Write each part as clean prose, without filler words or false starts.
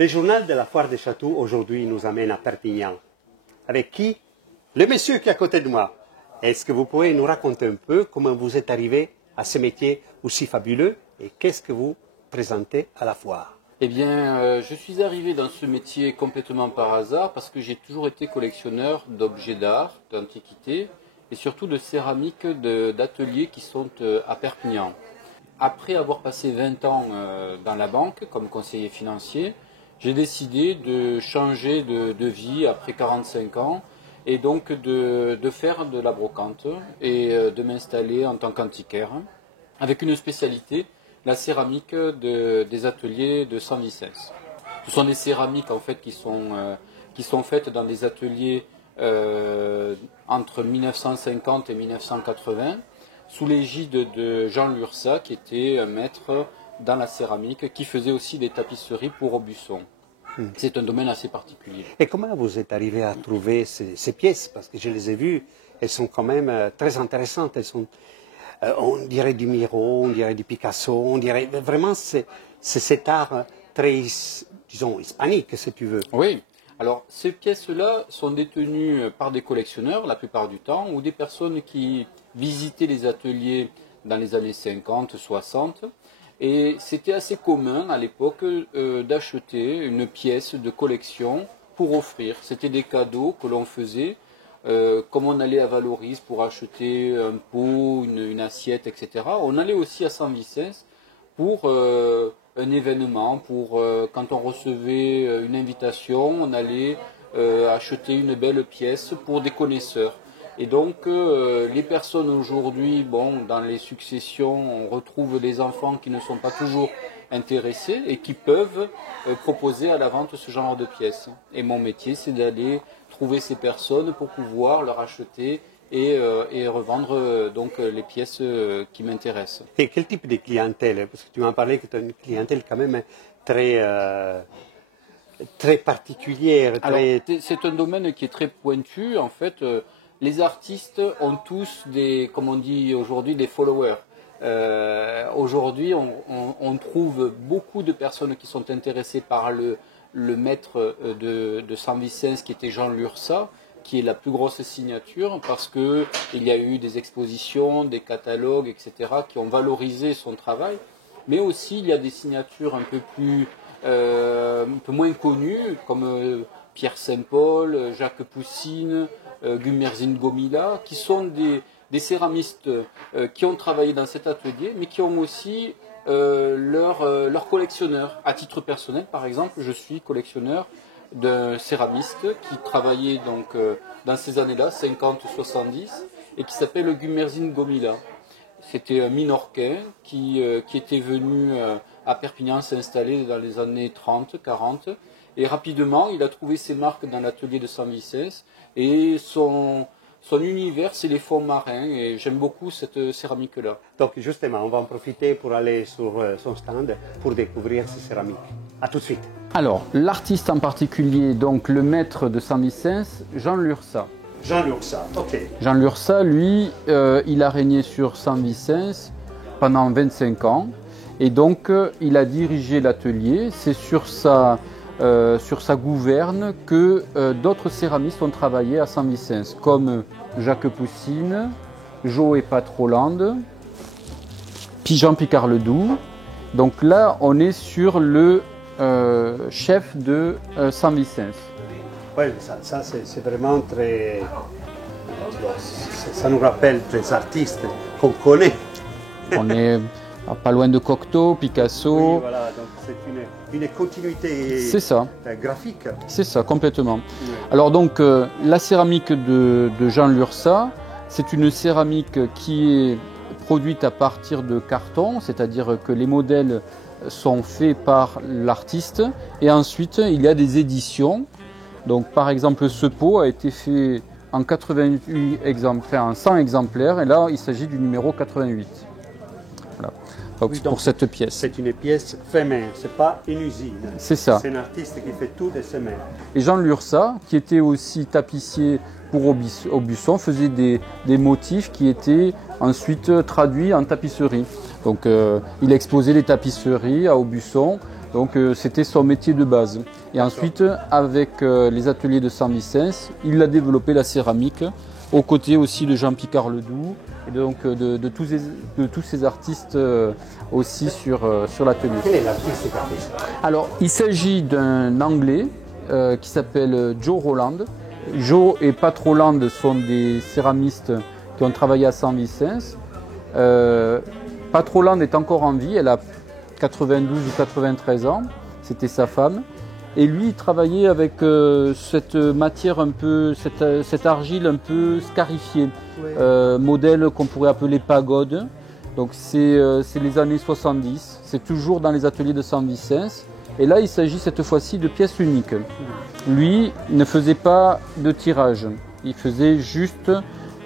Le journal de la Foire des Châteaux aujourd'hui nous amène à Perpignan. Avec qui? Le monsieur qui est à côté de moi. Est-ce que vous pouvez nous raconter un peu comment vous êtes arrivé à ce métier aussi fabuleux et qu'est-ce que vous présentez à la foire? Eh bien, je suis arrivé dans ce métier complètement par hasard parce que j'ai toujours été collectionneur d'objets d'art, d'antiquités et surtout de céramique d'ateliers qui sont à Perpignan. Après avoir passé 20 ans dans la banque comme conseiller financier, j'ai décidé de changer de vie après 45 ans et donc de faire de la brocante et de m'installer en tant qu'antiquaire avec une spécialité, la céramique des ateliers de San Vicens. Ce sont des céramiques en fait qui sont faites dans des ateliers entre 1950 et 1980 sous l'égide de Jean Lursa qui était un maître dans la céramique qui faisait aussi des tapisseries pour Aubusson. C'est un domaine assez particulier. Et comment vous êtes arrivé à trouver ces pièces? Parce que je les ai vues, elles sont quand même très intéressantes. Elles sont, on dirait du Miro, on dirait du Picasso, on dirait vraiment c'est cet art très, disons, hispanique, si tu veux. Oui. Alors, ces pièces-là sont détenues par des collectionneurs la plupart du temps ou des personnes qui visitaient les ateliers dans les années 50, 60. Et c'était assez commun à l'époque d'acheter une pièce de collection pour offrir. C'était des cadeaux que l'on faisait, comme on allait à Valoris pour acheter un pot, une assiette, etc. On allait aussi à San Vicens pour un événement, quand on recevait une invitation, on allait acheter une belle pièce pour des connaisseurs. Et donc, les personnes aujourd'hui, bon, dans les successions, on retrouve des enfants qui ne sont pas toujours intéressés et qui peuvent proposer à la vente ce genre de pièces. Et mon métier, c'est d'aller trouver ces personnes pour pouvoir leur acheter et revendre donc les pièces qui m'intéressent. Et quel type de clientèle? Parce que tu m'as parlé que tu as une clientèle quand même très, très particulière. Très... C'est un domaine qui est très pointu. En fait, les artistes ont tous des, comme on dit aujourd'hui, des followers. Aujourd'hui, on trouve beaucoup de personnes qui sont intéressées par le maître de San Vicens, qui était Jean Lursa, qui est la plus grosse signature, parce qu'il y a eu des expositions, des catalogues, etc., qui ont valorisé son travail. Mais aussi, il y a des signatures un peu moins connues, comme Pierre Saint-Paul, Jacques Poussine, Gumersin Gomila, qui sont des céramistes qui ont travaillé dans cet atelier, mais qui ont aussi leur collectionneur. À titre personnel, par exemple, je suis collectionneur d'un céramiste qui travaillait donc dans ces années-là, 50-70, et qui s'appelle Gumersin Gomila. C'était un Minorquin qui était venu à Perpignan s'installer dans les années 30-40, et rapidement, il a trouvé ses marques dans l'atelier de San Vicens, et son univers, c'est les fonds marins, et j'aime beaucoup cette céramique-là. Donc justement, on va en profiter pour aller sur son stand pour découvrir ces céramiques. A tout de suite. Alors, l'artiste en particulier, donc le maître de San Vicens, Jean Lursa. Jean Lursa, ok. Jean Lursa, lui, il a régné sur San Vicens pendant 25 ans, et donc il a dirigé l'atelier. C'est sur sa gouverne que d'autres céramistes ont travaillé à San Vicens, comme Jacques Poussine, Joé Patroland, puis Jean Picard Ledoux. Donc là, on est sur le chef de San Vicens. Oui, ça c'est vraiment très... Ça nous rappelle des artistes qu'on connaît. On est pas loin de Cocteau, Picasso. Oui, voilà, donc c'est une continuité graphique. C'est ça, complètement. Oui. Alors donc, la céramique de Jean Lursa, c'est une céramique qui est produite à partir de carton, c'est-à-dire que les modèles sont faits par l'artiste, et ensuite il y a des éditions. Donc par exemple, ce pot a été fait en 88 exemplaires, en 100 exemplaires, et là il s'agit du numéro 88. Voilà. Donc, oui, pour cette pièce. C'est une pièce fait main, c'est pas une usine. C'est ça. C'est un artiste qui fait tout de ses mains. Et Jean Lursa, qui était aussi tapissier pour Aubusson, faisait des motifs qui étaient ensuite traduits en tapisserie. Donc il exposait les tapisseries à Aubusson Donc c'était son métier de base. Et ensuite, avec les ateliers de Saint-Vicence, il a développé la céramique, aux côtés aussi de Jean Picard Ledoux, et donc de tous ces artistes aussi sur l'atelier. Quel est l'artiste gardiste? Alors, il s'agit d'un Anglais qui s'appelle Joe Roland. Joe et Pat Roland sont des céramistes qui ont travaillé à Saint-Vicence. Pat Roland est encore en vie, elle a 92 ou 93 ans, c'était sa femme. Et lui, il travaillait avec cette matière un peu, cette argile un peu scarifiée, modèle qu'on pourrait appeler pagode. Donc c'est les années 70, c'est toujours dans les ateliers de Saint-Vicence. Et là, il s'agit cette fois-ci de pièces uniques. Lui ne faisait pas de tirage, il faisait juste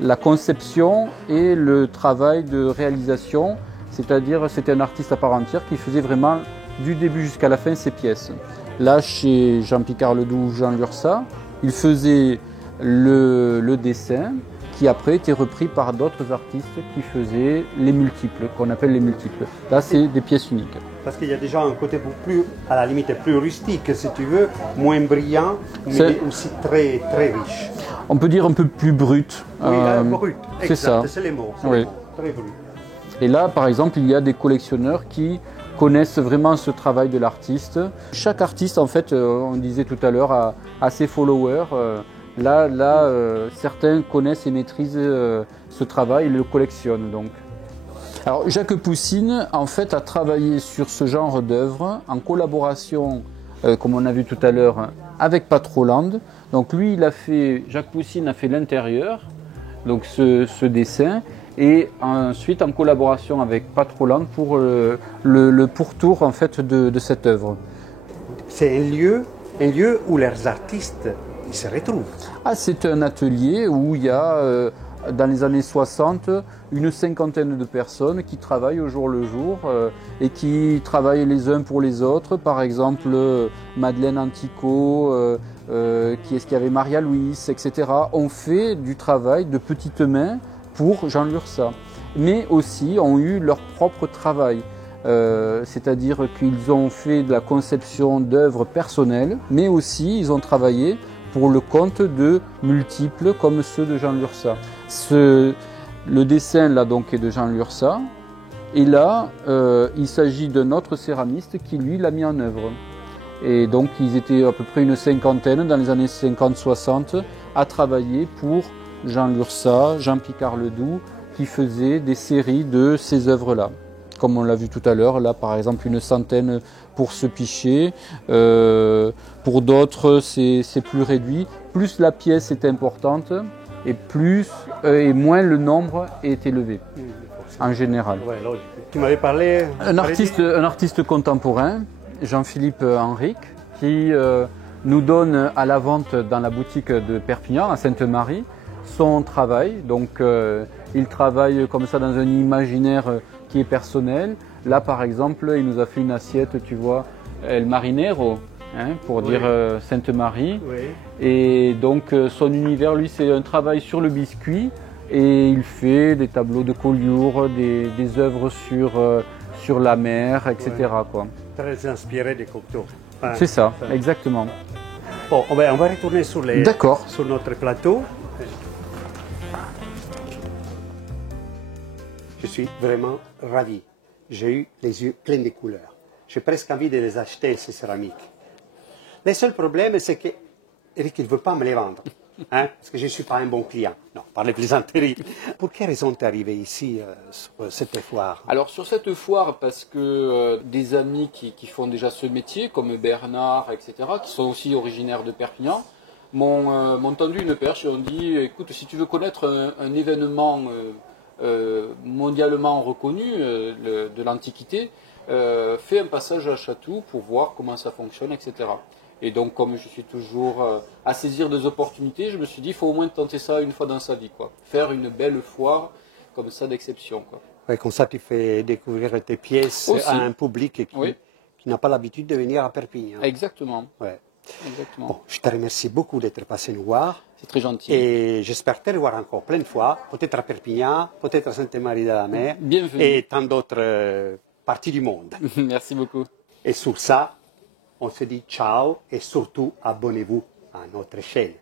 la conception et le travail de réalisation, c'est-à-dire c'était un artiste à part entière qui faisait vraiment du début jusqu'à la fin ses pièces. Là, chez Jean Picard Ledoux, Jean Lursa, il faisait le dessin qui après était repris par d'autres artistes qui faisaient les multiples, qu'on appelle les multiples. Là, c'est des pièces uniques. Parce qu'il y a déjà un côté beaucoup plus, à la limite, plus rustique, si tu veux, moins brillant, mais aussi très, très riche. On peut dire un peu plus brut. Oui, brut, c'est ça. C'est les mots, Oui. très brut. Et là, par exemple, il y a des collectionneurs qui connaissent vraiment ce travail de l'artiste. Chaque artiste, en fait, on disait tout à l'heure, a ses followers. Là, certains connaissent et maîtrisent ce travail et le collectionnent donc. Alors Jacques Poussine, en fait, a travaillé sur ce genre d'œuvre en collaboration, comme on a vu tout à l'heure, avec Pat Roland. Donc lui, Jacques Poussine a fait l'intérieur, donc ce dessin, et ensuite en collaboration avec Pat Roland pour le pourtour en fait de cette œuvre. C'est un lieu où les artistes ils se retrouvent. Ah, c'est un atelier où il y a, dans les années 60, une cinquantaine de personnes qui travaillent au jour le jour et qui travaillent les uns pour les autres. Par exemple, Madeleine Antico, qui est-ce qu'il y avait Maria Louise, etc. ont fait du travail de petites mains pour Jean Lursa, mais aussi ont eu leur propre travail. C'est-à-dire qu'ils ont fait de la conception d'œuvres personnelles, mais aussi ils ont travaillé pour le compte de multiples comme ceux de Jean Lursa. Le dessin là donc est de Jean Lursa, et là il s'agit d'un autre céramiste qui lui l'a mis en œuvre. Et donc ils étaient à peu près une cinquantaine dans les années 50-60 à travailler pour Jean Lursa, Jean Picard Ledoux, qui faisait des séries de ces œuvres-là. Comme on l'a vu tout à l'heure, là par exemple une centaine pour ce pichet, pour d'autres c'est plus réduit. Plus la pièce est importante et moins le nombre est élevé en général. Ouais, tu m'avais parlé un artiste contemporain, Jean-Philippe Henrique, qui nous donne à la vente dans la boutique de Perpignan, à Sainte-Marie, son travail. Donc il travaille comme ça dans un imaginaire qui est personnel. Là par exemple, il nous a fait une assiette, tu vois, El Marinero, hein, pour dire Sainte-Marie. Oui. Et donc son univers, lui, c'est un travail sur le biscuit, et il fait des tableaux de Collioure, des œuvres sur la mer, etc. Quoi. Très inspiré des Cocteau. Enfin, c'est ça, exactement. Bon, on va retourner sur notre plateau. Je suis vraiment ravi. J'ai eu les yeux pleins de couleurs. J'ai presque envie de les acheter, ces céramiques. Le seul problème, c'est que Eric, il ne veut pas me les vendre. Hein, parce que je ne suis pas un bon client. Non, par les plaisanteries. Pour quelle raison tu es arrivé ici, sur cette foire? Alors, sur cette foire, parce que des amis qui font déjà ce métier, comme Bernard, etc., qui sont aussi originaires de Perpignan, m'ont tendu une perche et ont dit, écoute, si tu veux connaître un événement mondialement reconnu de l'Antiquité, fais un passage à Chatou pour voir comment ça fonctionne, etc. Et donc, comme je suis toujours à saisir des opportunités, je me suis dit, il faut au moins tenter ça une fois dans sa vie, quoi. Faire une belle foire comme ça d'exception, quoi. Ouais, comme ça, tu fais découvrir tes pièces aussi à un public qui n'a pas l'habitude de venir à Perpignan. Exactement. Ouais. Exactement. Bon, je te remercie beaucoup d'être passé nous voir. C'est très gentil. Et j'espère te revoir encore plein de fois, peut-être à Perpignan, peut-être à Sainte-Marie-de-la-Mer. Bienvenue. Et tant d'autres parties du monde. Merci beaucoup. Et sur ça, on se dit ciao et surtout abonnez-vous à notre chaîne.